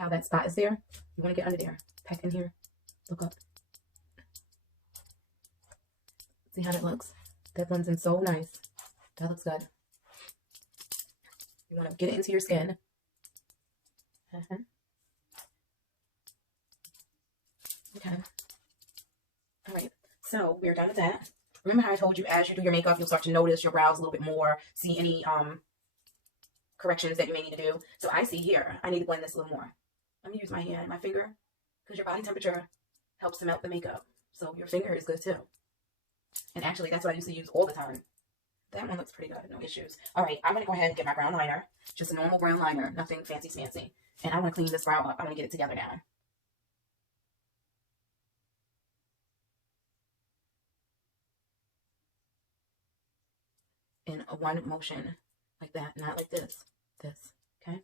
how that spot is there? You want to get under there. Peck in here. Look up. See how that looks? That blends in so nice. That looks good. You want to get it into your skin. Okay. All right. So we're done with that. Remember how I told you as you do your makeup, you'll start to notice your brows a little bit more, see any corrections that you may need to do. So I see here, I need to blend this a little more. Let me use my hand, my finger, because your body temperature helps to melt the makeup. So your finger is good too. And actually, that's what I used to use all the time. That one looks pretty good, no issues. All right, I'm going to go ahead and get my brown liner. Just a normal brown liner, nothing fancy smancy. And I want to clean this brow up. I want to get it together now. In a one motion, like that, not like this. This, okay?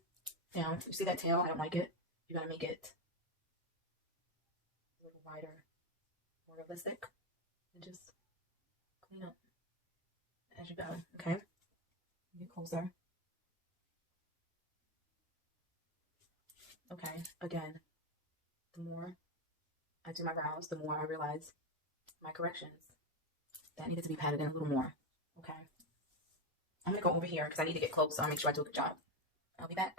Now, you see that tail? I don't like it. You got to make it a little wider, more realistic, and just clean up as you go, okay? Get closer. Okay, again, the more I do my brows, the more I realize my corrections that needed to be patted in a little more, okay? I'm going to go over here because I need to get close, so I'll make sure I do a good job. I'll be back.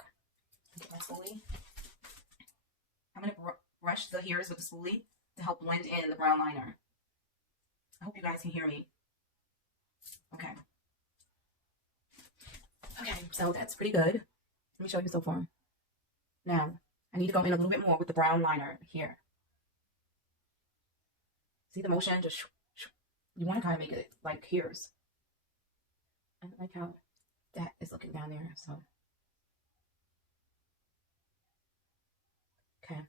Get my spoolie. I'm going to brush the hairs with the spoolie to help blend in the brown liner. I hope you guys can hear me. Okay. Okay, so that's pretty good. Let me show you so far. Now, I need to go in a little bit more with the brown liner here. See the motion? Just you want to kind of make it like hairs. I like how that is looking down there, so. Okay.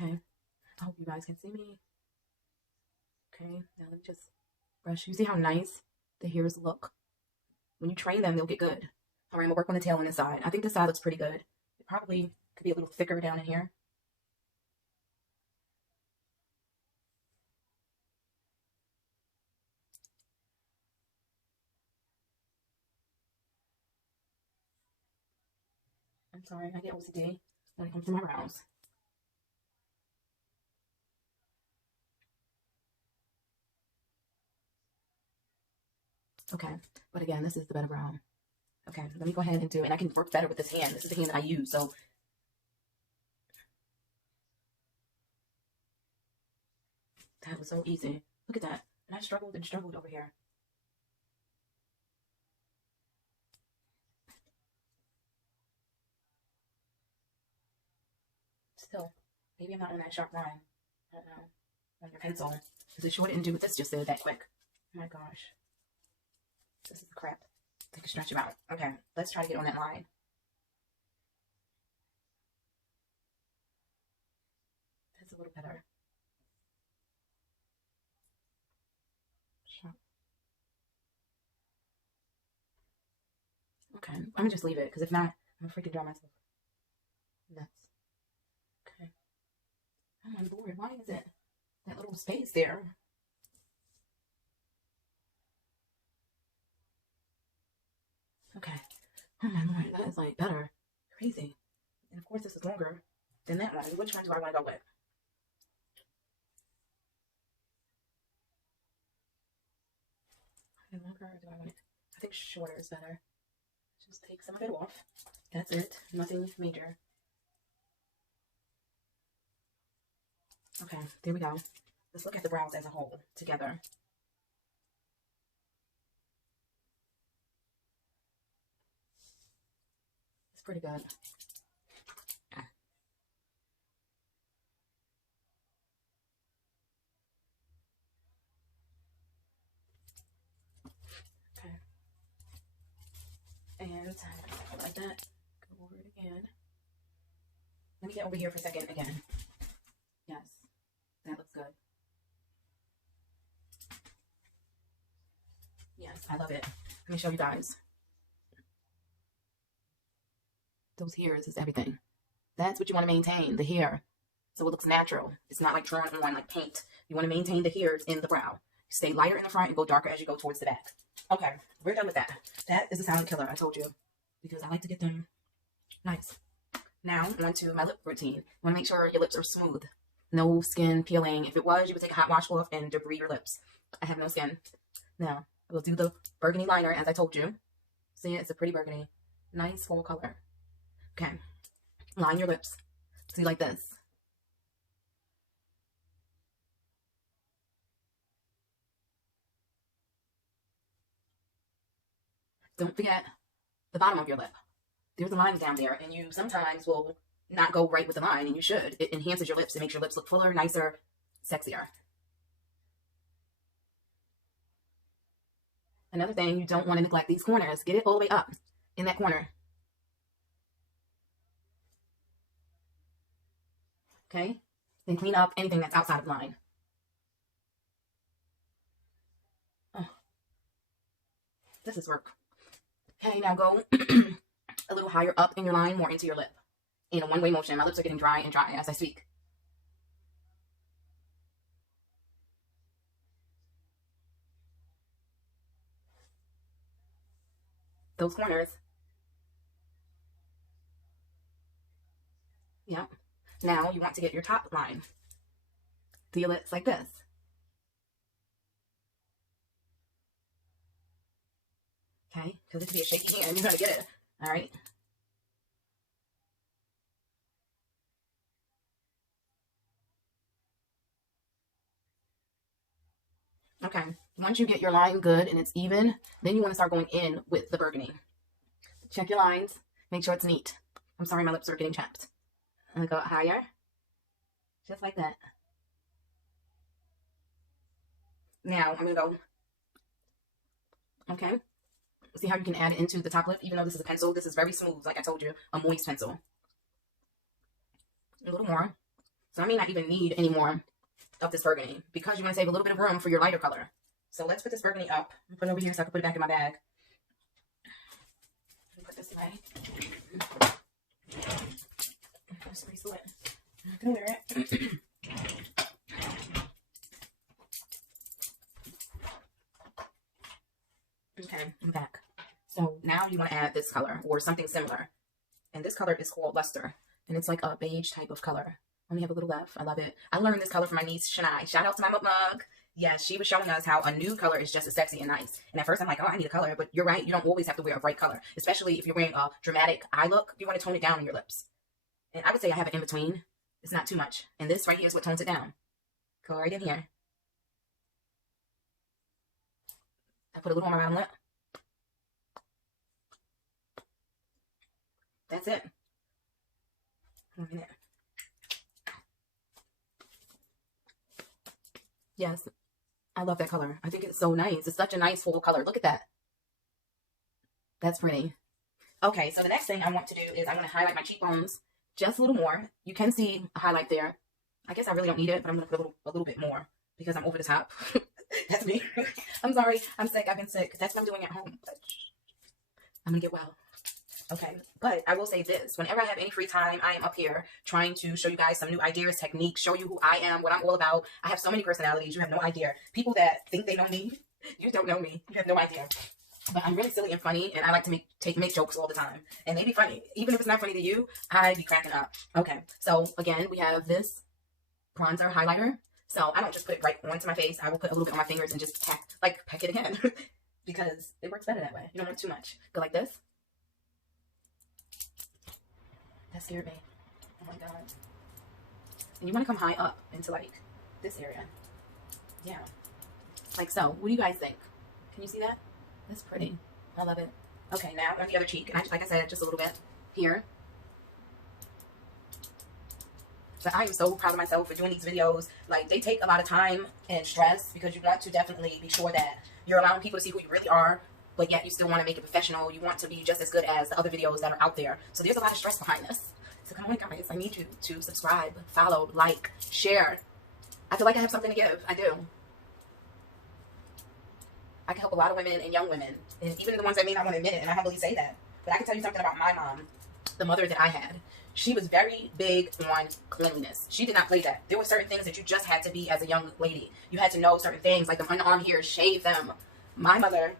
Okay. I hope you guys can see me. Okay, now let me just brush. You see how nice the hairs look? When you train them, they'll get good. All right, I'm going to work on the tail on this side. I think this side looks pretty good. It probably could be a little thicker down in here. I'm sorry, I get OCD when it comes to my brows. Okay, but again, this is the better brown. Okay, let me go ahead and do it. And I can work better with this hand. This is the hand that I use, so. That was so easy. Look at that. And I struggled and struggled over here. Still, maybe I'm not on that sharp line. I don't know. On your pencil. Because it sure didn't do what this just did that quick. Oh my gosh. This is crap. Take a stretch them out. Okay, let's try to get on that line. That's a little better. Okay, I'm gonna just leave it because if not, I'm gonna freaking draw myself nuts. Okay. Oh my lord, why is it that little space there? Okay. Oh my lord, that is like better. Crazy. And of course, this is longer than that one. Which one do I want to go with? Longer, or do I want it? I think shorter is better. Just take some of it off. That's it. Nothing major. Okay, there we go. Let's look at the brows as a whole together. It's pretty good. Okay. And like that. Go over it again. Let me get over here for a second again. Yes, that looks good. Yes, I love it. Let me show you guys. Those hairs is everything. That's what you want to maintain, the hair. So it looks natural. It's not like drawn on like paint. You want to maintain the hairs in the brow. Stay lighter in the front and go darker as you go towards the back. Okay, we're done with that. That is a silent killer, I told you, because I like to get them nice. Now, on to my lip routine. I want to make sure your lips are smooth. No skin peeling. If it was, you would take a hot washcloth and debris your lips. I have no skin. Now, we'll do the burgundy liner, as I told you. See, it's a pretty burgundy. Nice full color. Okay. Line your lips. See, like this. Don't forget the bottom of your lip. There's a line down there, and you sometimes will not go right with the line, and you should. It enhances your lips. It makes your lips look fuller, nicer, sexier. Another thing, you don't want to neglect these corners. Get it all the way up in that corner. Okay? Then clean up anything that's outside of line. Oh, this is work. Okay, now go a little higher up in your line, more into your lip. In a one-way motion. My lips are getting dry and dry as I speak. Those corners. Yep. Now you want to get your top line. Do your lips like this. Okay, because it could be a shaky hand. You're going to get it. All right. Okay, once you get your line good and it's even, then you want to start going in with the burgundy. Check your lines. Make sure it's neat. I'm sorry, my lips are getting chapped. And go higher. Just like that. Now, I'm going to go. Okay. See how you can add it into the top lip? Even though this is a pencil, this is very smooth, like I told you. A moist pencil. A little more. So I may not even need any more of this burgundy because you want to save a little bit of room for your lighter color. So let's put this burgundy up. Put it over here so I can put it back in my bag. Put this away. This bracelet. I'm not gonna wear it. Okay, I'm back. So now you want to add this color or something similar. And this color is called Luster. And it's like a beige type of color. Only have a little left. I love it. I learned this color from my niece, Shania. Shout out to my mug. Yeah, she was showing us how a nude color is just as sexy and nice. And at first I'm like, oh, I need a color. But you're right. You don't always have to wear a bright color. Especially if you're wearing a dramatic eye look. You want to tone it down on your lips. And I would say I have it in between. It's not too much. And this right here is what tones it down. Go right in here. I put a little on my round lip. That's it. 1 minute. Yes, I love that color. I think it's so nice. It's such a nice full color. Look at that. That's pretty. Okay, so the next thing I want to do is I want to highlight my cheekbones just a little more. You can see a highlight there. I guess I really don't need it, but I'm going to put a little bit more because I'm over the top. That's me. I'm sorry. I'm sick. I've been sick. That's what I'm doing at home. I'm going to get well. Okay, but I will say this. Whenever I have any free time, I am up here trying to show you guys some new ideas, techniques, show you who I am, what I'm all about. I have so many personalities. You have no idea. People that think they know me, you don't know me. You have no idea. But I'm really silly and funny, and I like to make jokes all the time. And they be funny. Even if it's not funny to you, I be cracking up. Okay, so again, we have this bronzer highlighter. So I don't just put it right onto my face. I will put a little bit on my fingers and just peck it in. Because it works better that way. You don't want too much. Go like this. That scared me. Oh my god. And you want to come high up into like this area. Yeah. Like so. What do you guys think? Can you see that? That's pretty. I love it. Okay, now on the other cheek. And like I said, just a little bit here. But I am so proud of myself for doing these videos. Like, they take a lot of time and stress because you want to definitely be sure that you're allowing people to see who you really are, but yet you still want to make it professional. You want to be just as good as the other videos that are out there. So there's a lot of stress behind this. So come on, guys. I need you to subscribe, follow, like, share. I feel like I have something to give. I do. I can help a lot of women and young women, and even the ones that may not want to admit it, and I humbly say that. But I can tell you something about my mom, the mother that I had. She was very big on cleanliness. She did not play that. There were certain things that you just had to be as a young lady. You had to know certain things, like the underarm hairs, shave them. My mother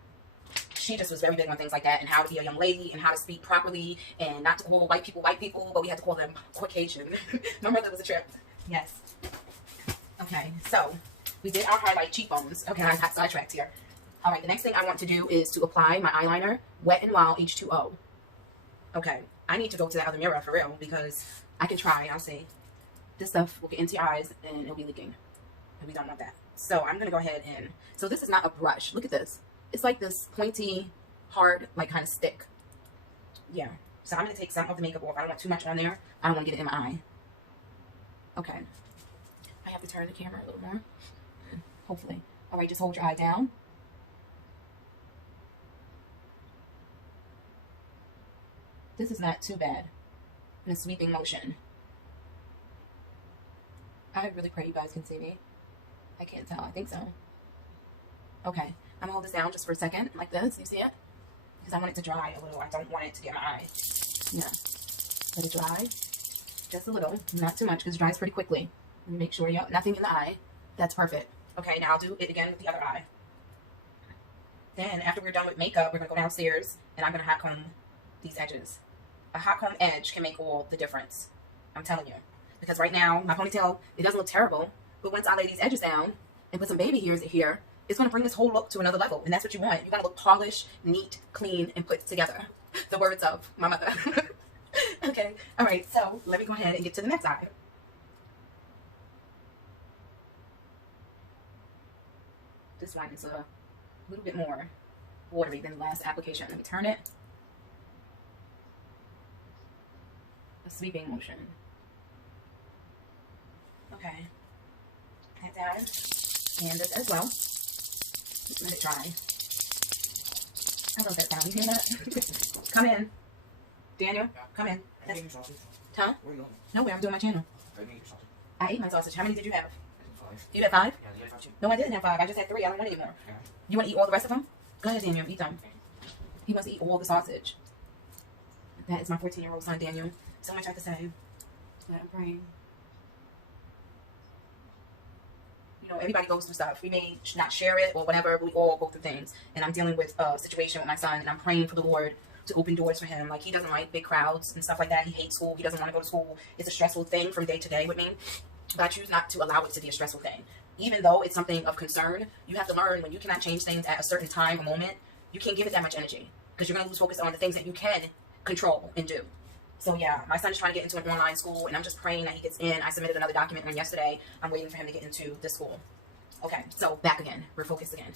she just was very big on things like that and how to be a young lady and how to speak properly and not to call white people, but we had to call them Caucasian. My mother was a trip. Yes. Okay, so we did our highlight cheekbones. Okay, I got sidetracked here. All right, the next thing I want to do is to apply my eyeliner, Wet n Wild H2O. Okay, I need to go to the other mirror for real because I can try. I'll see. This stuff will get into your eyes and it'll be leaking. And we don't want that. So I'm going to go ahead and... So this is not a brush. Look at this. It's like this pointy, hard, like kind of stick. Yeah. So I'm going to take some of the makeup off. I don't want too much on there. I don't want to get it in my eye. Okay. I have to turn the camera a little more. Hopefully. All right, just hold your eye down. This is not too bad in a sweeping motion. I really pray you guys can see me. I can't tell. I think so. Okay. I'm going to hold this down just for a second, like this. You see it? Because I want it to dry a little. I don't want it to get my eye. Yeah. Let it dry. Just a little. Not too much because it dries pretty quickly. Make sure you have nothing in the eye. That's perfect. Okay, now I'll do it again with the other eye. Then, after we're done with makeup, we're going to go downstairs, and I'm going to hot comb these edges. A hot comb edge can make all the difference. I'm telling you. Because right now, my ponytail, it doesn't look terrible. But once I lay these edges down and put some baby hairs here, it's going to bring this whole look to another level. And that's what you want. You want to look polished, neat, clean, and put together. The words of my mother. Okay. All right. So let me go ahead and get to the next eye. This one is a little bit more watery than the last application. Let me turn it. A sweeping motion. Okay. Pat down. And this as well. Let it dry. I love that sound. You hear that? Come in. Daniel, come in. Huh? Where are you going? Nowhere. I'm doing my channel. I didn't eat your sausage. I ate my sausage. How many did you have? I had 5. You had 5? Yeah, you had 5 too. No, I didn't have 5. I just had 3. I don't want any more. Yeah. You want to eat all the rest of them? Go ahead, Daniel. Eat them. He wants to eat all the sausage. That is my 14-year-old son, Daniel. So much I have to say. Let him pray. You know, everybody goes through stuff. We may not share it or whatever, but we all go through things. And I'm dealing with a situation with my son, and I'm praying for the Lord to open doors for him. Like, he doesn't like big crowds and stuff like that. He hates school. He doesn't want to go to school. It's a stressful thing from day to day with me. But I choose not to allow it to be a stressful thing. Even though it's something of concern, you have to learn when you cannot change things at a certain time or moment, you can't give it that much energy because you're going to lose focus on the things that you can control and do. So yeah, my son is trying to get into an online school, and I'm just praying that he gets in. I submitted another document on yesterday. I'm waiting for him to get into this school. Okay, so back again. We're focused again.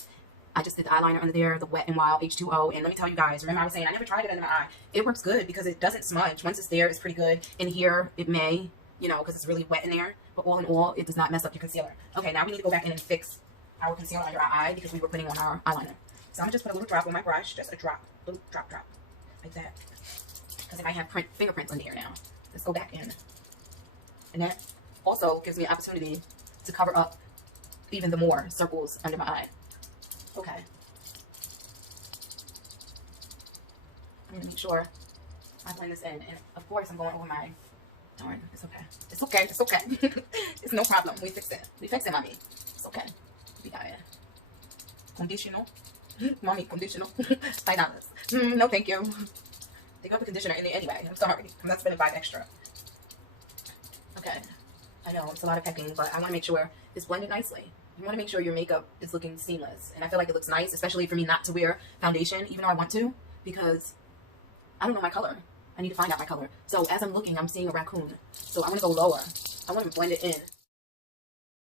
I just did the eyeliner under there, the Wet n Wild H2O, and let me tell you guys, remember I was saying I never tried it under my eye. It works good because it doesn't smudge. Once it's there, it's pretty good. In here, it may, you know, because it's really wet in there, but all in all, it does not mess up your concealer. Okay, now we need to go back in and fix our concealer under our eye because we were putting on our eyeliner. So I'm going to just put a little drop on my brush, just a drop, little drop, like that. Because if I have fingerprints under here now, let's go back in. And that also gives me an opportunity to cover up even the more circles under my eye. Okay. I'm going to make sure I blend this in. And of course, I'm going over my... Darn, it's okay. It's okay. It's okay. It's no problem. We fix it. We fix it, mommy. It's okay. We got it. Conditional. Mommy, conditional. $5. No, thank you. They got the conditioner in there anyway. I'm sorry. I'm not spending $5 extra. Okay. I know it's a lot of pecking, but I want to make sure it's blended nicely. You want to make sure your makeup is looking seamless. And I feel like it looks nice, especially for me not to wear foundation, even though I want to, because I don't know my color. I need to find out my color. So as I'm looking, I'm seeing a raccoon. So I want to go lower. I want to blend it in.